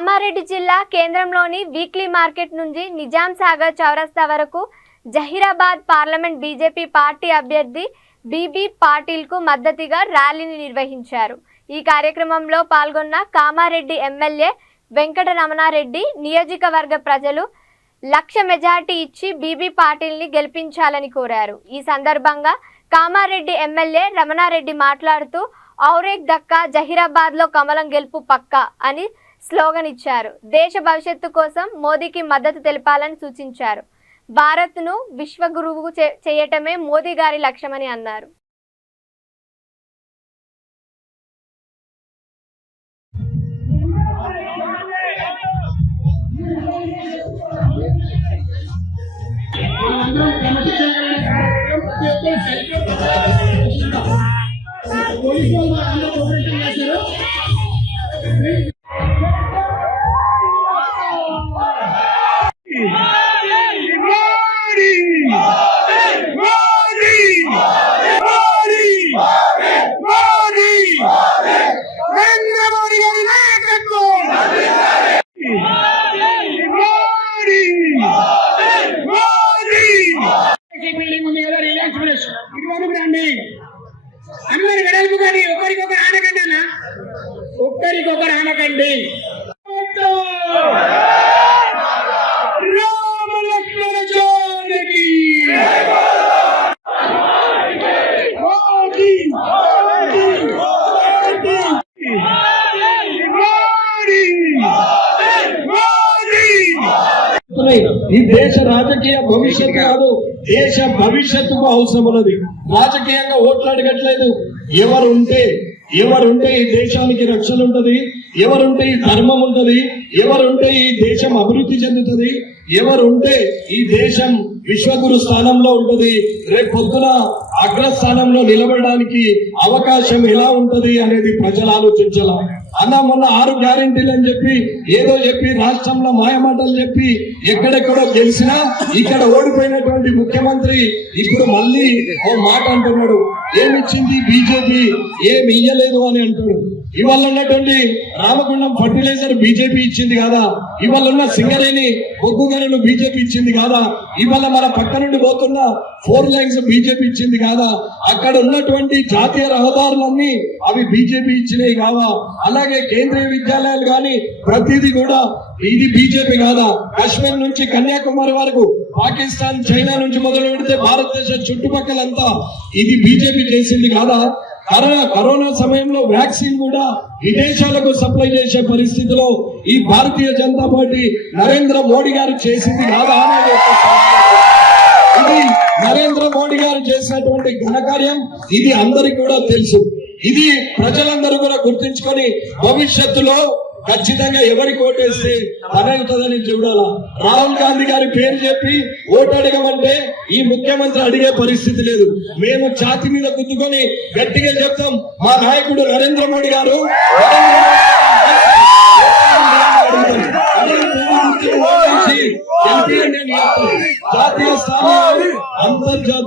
కామారెడ్డి జిల్లా కేంద్రంలోని weekly market నుంచి నిజాం సాగర్ చౌరస్తా వరకు జహీరాబాద్ పార్లమెంట్ బీజేపీ పార్టీ అభ్యర్థి బీబీ పాటిల్కు మద్దతుగా ర్యాలీని నిర్వహించారు. ఈ కార్యక్రమంలో పాల్గొన్న కామారెడ్డి ఎమ్మెల్యే వెంకట రమణారెడ్డి నియోజకవర్గ ప్రజలు లక్ష మెజార్టీ ఇచ్చి బీబీ పాటిల్ని గెలిపించాలని కోరారు. ఈ సందర్భంగా కామారెడ్డి ఎమ్మెల్యే రమణారెడ్డి మాట్లాడుతూ ఔరేక్ దక్క జహీరాబాద్లో కమలం గెలుపు పక్క అని స్లోగన్ ఇచ్చారు. దేశ భవిష్యత్తు కోసం మోదీకి మద్దతు తెలపాలని సూచించారు. భారత్ను విశ్వగురువు చేయటమే మోదీ గారి లక్ష్యమని అన్నారు. పోలీసు ఫ్రెష్ రండి అందరు వెడల్పు కానీ ఒకరికొకరు ఆనకండి అన్న. ఒక్కరికొకరు ఆనకండి. రామ జానకి మోడీ మోడీ ఈ దేశ రాజకీయ భవిష్యత్తు కాదు దేశ భవిష్యత్తుకు అవసరం ఉన్నది. రాజకీయంగా ఓట్లు అడగట్లేదు. ఎవరుంటే ఎవరుంటే ఈ దేశానికి రక్షణ ఉంటది ఎవరుంటే ఈ ధర్మం ఉంటది ఎవరుంటే ఈ దేశం అభివృద్ధి చెందుతుంది ఎవరుంటే ఈ దేశం విశ్వగురు స్థానంలో ఉంటుంది. రేపు పొద్దున అగ్రస్థానంలో నిలబడడానికి అవకాశం ఎలా ఉంటది అనేది ప్రజలు ఆలోచించాల? అన్న మొన్న ఆరు గ్యారెంటీలు అని చెప్పి ఏదో చెప్పి రాష్ట్రంలో మాయమాటలు చెప్పి ఎక్కడెక్కడో గెలిచినా ఇక్కడ ఓడిపోయినటువంటి ముఖ్యమంత్రి ఇప్పుడు మళ్ళీ ఓ మాట అంటున్నాడు. ఏమిచ్చింది బీజేపీ? ఏమి ఇయ్యలేదు అని అంటాడు. ఇవాళ ఉన్నటువంటి రామగుండం ఫర్టిలైజర్ బీజేపీ ఇచ్చింది కాదా? ఇవాళ ఉన్న సింగరేణి బొగ్గు గనులు బీజేపీ ఇచ్చింది కాదా? ఇవాళ మన పక్క నుండి పోతున్న ఫోర్ లైన్స్ బీజేపీ ఇచ్చింది కాదా? అక్కడ ఉన్నటువంటి జాతీయ రహదారులన్నీ అవి బీజేపీ ఇచ్చినవి కావా? అలాగే కేంద్రీయ విద్యాలయాలు కానీ ప్రతిదీ కూడా ఇది బీజేపీ కాదా? కాశ్మీర్ నుంచి కన్యాకుమారి వరకు పాకిస్తాన్ చైనా నుంచి మొదలు పెడితే భారతదేశ చుట్టుపక్కలంతా ఇది బీజేపీ చేసింది కాదా? కరోనా కరోనా సమయంలో వ్యాక్సిన్ కూడా విదేశాలకు సప్లై చేసే పరిస్థితిలో ఈ భారతీయ జనతా పార్టీ నరేంద్ర మోడీ గారు చేసింది కాదా? అనేది ఇది నరేంద్ర మోడీ గారు చేసినటువంటి ఘనకార్యం ఇది అందరికి కూడా తెలుసు. ఇది ప్రజలందరూ కూడా గుర్తుంచుకొని భవిష్యత్తులో ఖచ్చితంగా ఎవరికి ఓటేస్తే తనవుతుందని చూడాలా. రాహుల్ గాంధీ గారి పేరు చెప్పి ఓటు అడగమంటే ఈ ముఖ్యమంత్రి అడిగే పరిస్థితి లేదు. మేము ఛాతి మీద గుద్దుకొని గట్టిగా చెప్తాం మా నాయకుడు నరేంద్ర మోడీ గారు تک